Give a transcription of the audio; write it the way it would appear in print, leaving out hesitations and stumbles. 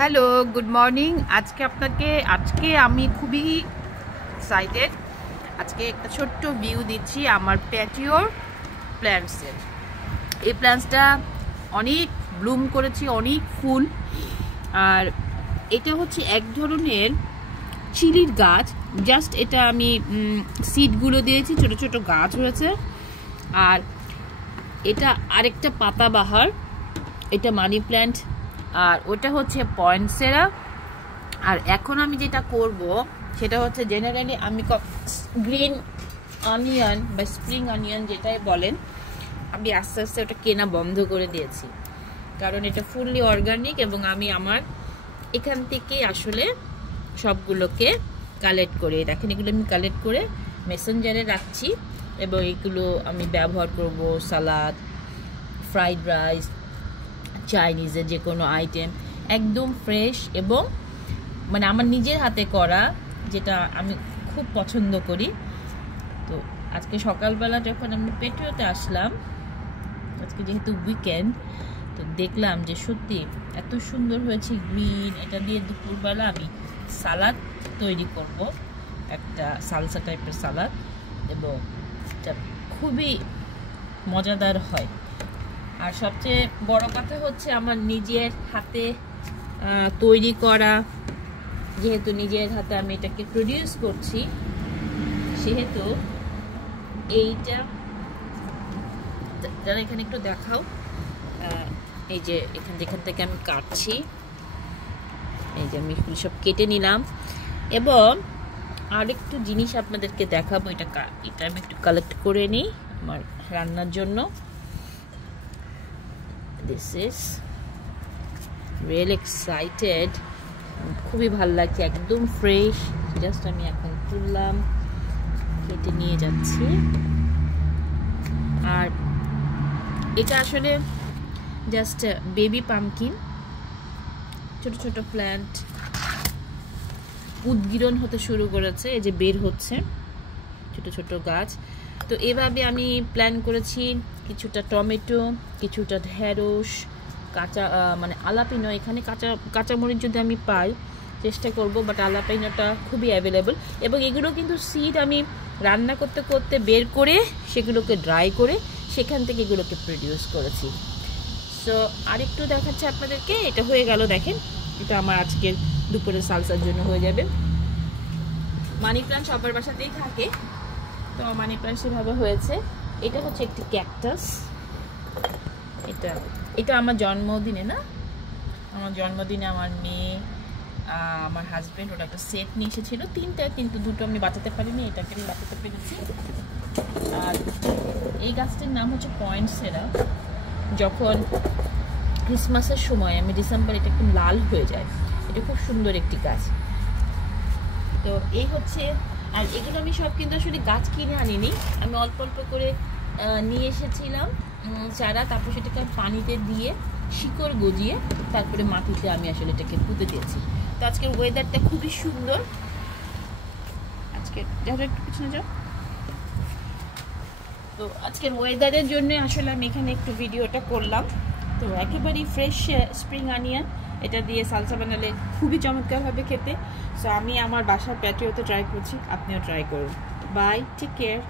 Hello, good morning. আজকে আমি খুবই এক্সাইটেড। আজকে একটা ছোট্ট ভিউ দিচ্ছি আমার প্যাটিওর প্ল্যান্টসের। এই প্ল্যান্টসটা অনেক ব্লুম করেছি, অনেক ফুল। আর এটা হচ্ছে এক ধরনের চিলির গাছ। জাস্ট এটা আমি সিডগুলো দিয়েছি, ছোট ছোট গাছ হয়েছে। আর এটা আরেকটা পাতাবাহার, এটা মানি প্ল্যান্ট। আর ওটা হচ্ছে পয়েন্টসেরা। আর এখন আমি যেটা করব সেটা হচ্ছে জেনারেলি আমি গ্রিন অনিয়ন বা স্প্রিং অনিয়ন যেটাই বলেন, আমি আস্তে আস্তে ওটা কেনা বন্ধ করে দিয়েছি, কারণ এটা ফুললি অর্গানিক এবং আমি আমার এখান থেকে আসলে সবগুলোকে কালেক্ট করে, দেখেন এগুলো আমি কালেক্ট করে মেসেঞ্জারে রাখছি এবং এগুলো আমি ব্যবহার করব সালাদ, ফ্রাইড রাইস, চাইনিজের যে কোনো আইটেম, একদম ফ্রেশ এবং মানে আমার নিজের হাতে করা, যেটা আমি খুব পছন্দ করি। তো আজকে সকালবেলা যখন আমি পেটিওতে আসলাম, আজকে যেহেতু উইকেন্ড, তো দেখলাম যে সত্যি এত সুন্দর হয়েছে গ্রিন। এটা দিয়ে দুপুরবেলা আমি সালাদ তৈরি করব, একটা সালসা টাইপের সালাদ, এবং এটা খুবই মজাদার হয়। আর সবচেয়ে বড় কথা হচ্ছে আমার নিজের হাতে তৈরি করা, যেহেতু নিজের হাতে আমি এটাকে প্রডিউস করছি, সেহেতু এইটা যারা এখানে একটু দেখাও, এই যে যেখান থেকে আমি কাটছি, এই যে আমি সব কেটে নিলাম। এবং আরেকটু জিনিস আপনাদেরকে দেখাবো, এটা আমি একটু কালেক্ট করে নিই আমার রান্নার জন্য। This is really excited, খুবই ভালো লাগছে, একদম ফ্রেশ। জাস্ট আমি এখন তুললাম, কেটে নিয়ে যাচ্ছি। আর এটা আসলে জাস্ট বেবি পামকিন, ছোট ছোট প্ল্যান্ট উদ্গীরণ হতে শুরু করেছে, এই যে বের হচ্ছে ছোট ছোট গাছ। তো এভাবে আমি প্ল্যান করেছি কিছুটা টমেটো, কিছুটা ঢেঁড়স, কাঁচা মানে আলাপিনো। এখানে কাঁচামরিচ যদি আমি পাই চেষ্টা করব, বাট আলাপিনোটা খুবই অ্যাভেলেবল। এবং এগুলো কিন্তু সিড আমি রান্না করতে করতে বের করে সেগুলোকে ড্রাই করে সেখান থেকে এগুলোকে প্রডিউস করেছি। সো আরেকটু দেখাচ্ছে আপনাদেরকে, এটা হয়ে গেল, দেখেন এটা আমার আজকের দুপুরের সালসার জন্য হয়ে যাবে। মানি প্ল্যান্ট সবার বাসাতেই থাকে, তো মানি প্ল্যান্ট সেভাবে হয়েছে। এটা হচ্ছে একটি ক্যাকটাস। এটা আমার জন্মদিনে আমার জন্মদিনে আমার মেয়ে, আমার হাজব্যান্ড ওটা একটা সেট নিয়ে এসেছিল, 3টা, কিন্তু 2টো আমি বাঁচাতে পারিনি, এটাকে আমি বাঁচাতে পেরেছি। আর এই গাছটির নাম হচ্ছে পয়েন্টসেরা। যখন ক্রিসমাসের সময় আমি ডিসেম্বর, এটা একটু লাল হয়ে যায়, এটা খুব সুন্দর একটি গাছ। তো এই হচ্ছে। আর এগুলো আমি সব কিন্তু আসলে গাছ কিনে আনিনি, আমি অল্প অল্প করে নিয়ে এসেছিলাম চারা, তারপর সেটাকে পানিতে দিয়ে শিকড় গজিয়ে তারপরে মাটিতে আমি আসলে এটাকে পুঁতে দিয়েছি। তো আজকের ওয়েদারটা খুবই সুন্দর। একটু পিছনে যাও। তো আজকের ওয়েদারের জন্য আসলে আমি এখানে একটু ভিডিওটা করলাম। তো একেবারেই ফ্রেশ স্প্রিং অনিয়ন, এটা দিয়ে সালসা বানালে খুবই চমৎকার হবে খেতে। সো আমি আমার বাসার প্যাটিওতে ট্রাই করছি, আপনিও ট্রাই করুন। Bye, take care.